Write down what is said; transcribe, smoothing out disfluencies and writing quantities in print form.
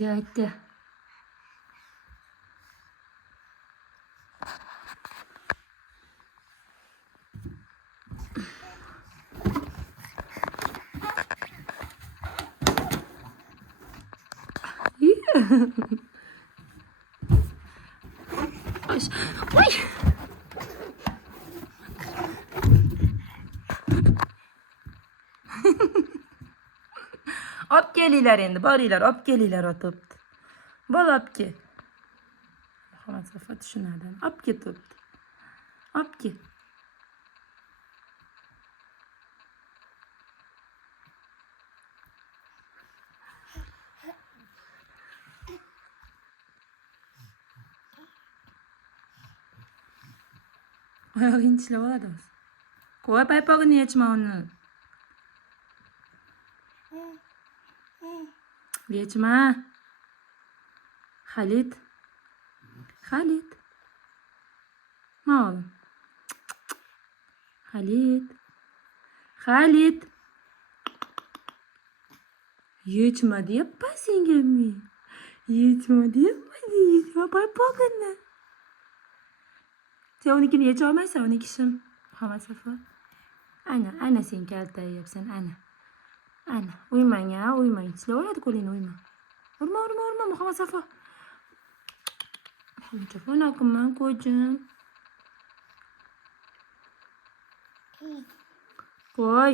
Aytdi. Voy. Olib kelinglar endi, boringlar, olib kelinglar o'tibdi. Bo'l, olib kel. Muhammad Safa tushunadi. Olib ketibdi. Olib kel. Oyog'ingni tishlab oladi o'zi. Qo'y, paypog'ini yechma uni. Yechma. Xalit. Xalit. Ma'lum. Xalit. Xalit. Yechma deyapman senga men. Yechma deyapman, yechma paypog'ini. Sen unikini yecha olmaysan, uniki shim. Muhammad Safa. Ana sen kaltayyapsan, ana. Ana, uymang, uymang. Tishlab oladi qo'lingni, uyma. Urma, Muhammad Safa. Uncha qilmayman, qo'yjim. Qo'y.